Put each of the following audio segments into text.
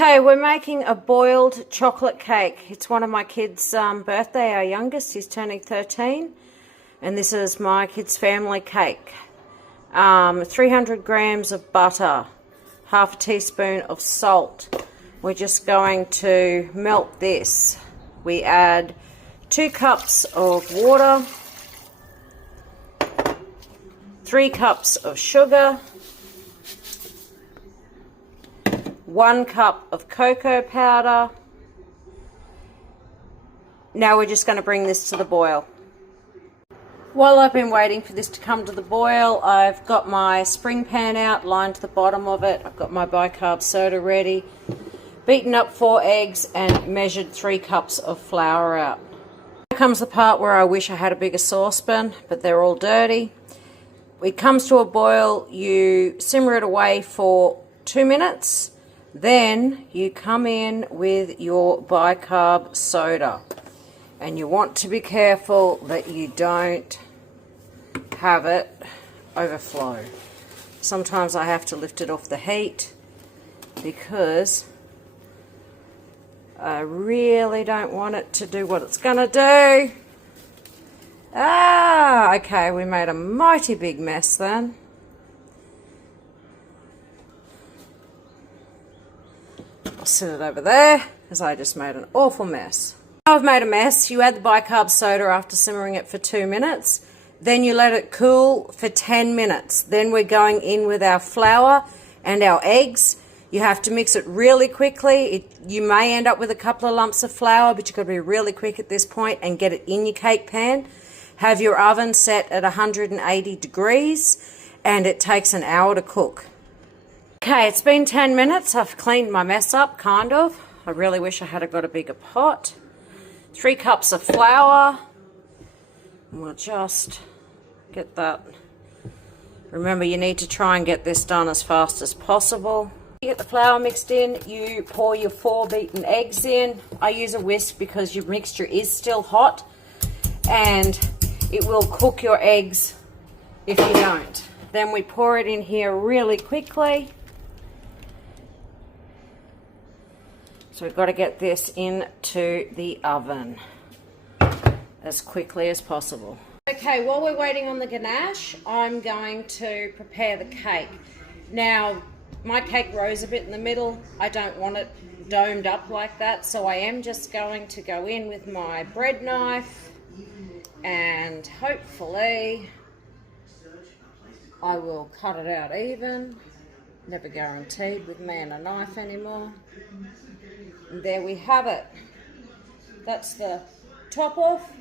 Okay, we're making a boiled chocolate cake. It's one of my kids' birthday, our youngest. He's turning 13. And this is my kids' family cake. 300 grams of butter, half a teaspoon of salt. We're just going to melt this. We add 2 cups of water, 3 cups of sugar, 1 cup of cocoa powder. Now we're just going to bring this to the boil. While I've been waiting for this to come to the boil, I've got my spring pan out, lined the bottom of it. I've got my bicarb soda ready, beaten up 4 eggs and measured 3 cups of flour out. Here comes the part where I wish I had a bigger saucepan, but they're all dirty. It comes to a boil, you simmer it away for 2 minutes. Then you come in with your bicarb soda, and you want to be careful that you don't have it overflow. Sometimes I have to lift it off the heat because I really don't want it to do what it's gonna do. Okay, we made a mighty big mess then. I'll sit it over there because I just made an awful mess. Now I've made a mess. You add the bicarb soda after simmering it for 2 minutes. Then you let it cool for 10 minutes. Then we're going in with our flour and our eggs. You have to mix it really quickly. You may end up with a couple of lumps of flour, but you've got to be really quick at this point and get it in your cake pan. Have your oven set at 180 degrees and it takes an hour to cook. Okay, it's been 10 minutes. I've cleaned my mess up, kind of. I really wish I had got a bigger pot. 3 cups of flour. And we'll just get that. Remember, you need to try and get this done as fast as possible. You get the flour mixed in, you pour your 4 beaten eggs in. I use a whisk because your mixture is still hot and it will cook your eggs if you don't. Then we pour it in here really quickly. So we've got to get this into the oven as quickly as possible. Okay, while we're waiting on the ganache, I'm going to prepare the cake. Now, my cake rose a bit in the middle. I don't want it domed up like that, so I am just going to go in with my bread knife and hopefully I will cut it out even. Never guaranteed with me and a knife anymore. And there we have it. That's the top off.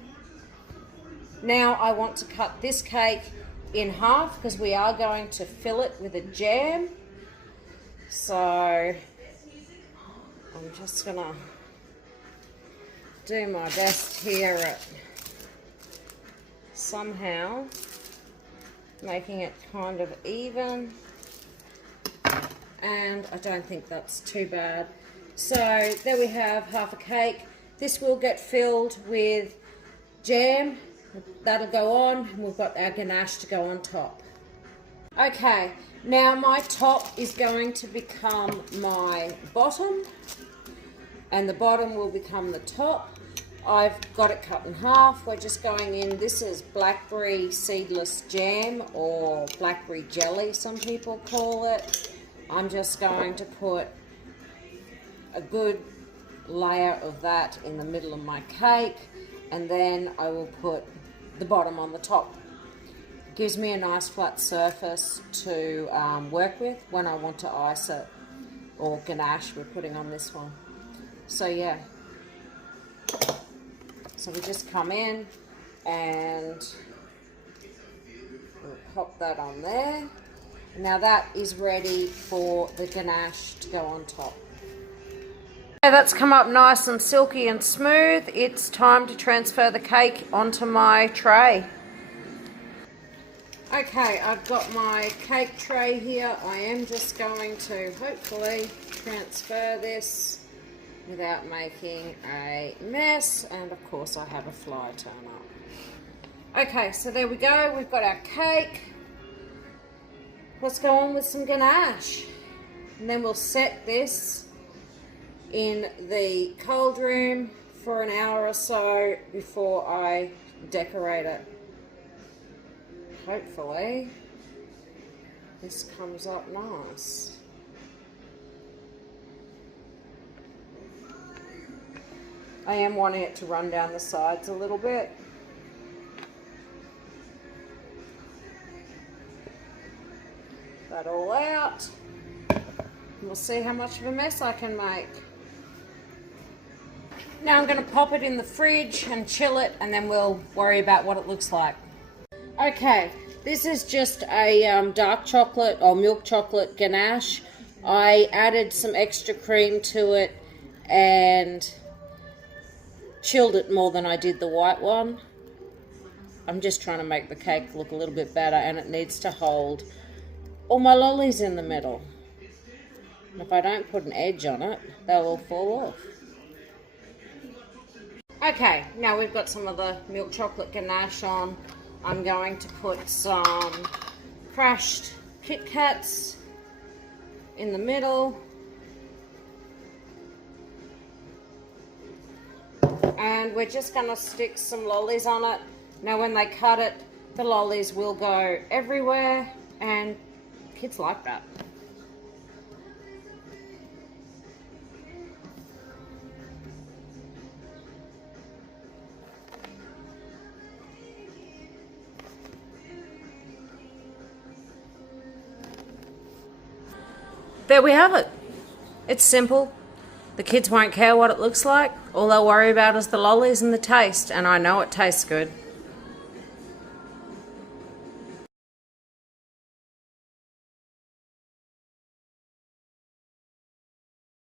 Now I want to cut this cake in half because we are going to fill it with a jam. So I'm just gonna do my best here at somehow making it kind of even. And I don't think that's too bad. So there we have half a cake. This will get filled with jam. That'll go on, and we've got our ganache to go on top. Okay, now my top is going to become my bottom, and the bottom will become the top. I've got it cut in half. We're just going in, this is blackberry seedless jam, or blackberry jelly, some people call it. I'm just going to put a good layer of that in the middle of my cake, and then I will put the bottom on the top. It gives me a nice flat surface to work with when I want to ice it, or ganache we're putting on this one. So yeah, so we just come in and we'll pop that on there. Now that is ready for the ganache to go on top. Okay, that's come up nice and silky and smooth. It's time to transfer the cake onto my tray. Okay, I've got my cake tray here. I am just going to hopefully transfer this without making a mess, and of course I have a fly turn up. Okay, so there we go. We've got our cake. Let's go on with some ganache. And then we'll set this in the cold room for an hour or so before I decorate it. Hopefully this comes up nice. I am wanting it to run down the sides a little bit. That all out. And we'll see how much of a mess I can make. Now I'm going to pop it in the fridge and chill it, and then we'll worry about what it looks like. Okay, this is just a dark chocolate or milk chocolate ganache. I added some extra cream to it and chilled it more than I did the white one. I'm just trying to make the cake look a little bit better, and it needs to hold all my lollies in the middle. And if I don't put an edge on it, they'll all fall off. Okay, now we've got some of the milk chocolate ganache on. I'm going to put some crushed Kit Kats in the middle. And we're just going to stick some lollies on it. Now when they cut it, the lollies will go everywhere, and kids like that. There we have it. It's simple. The kids won't care what it looks like. All they'll worry about is the lollies and the taste, and I know it tastes good.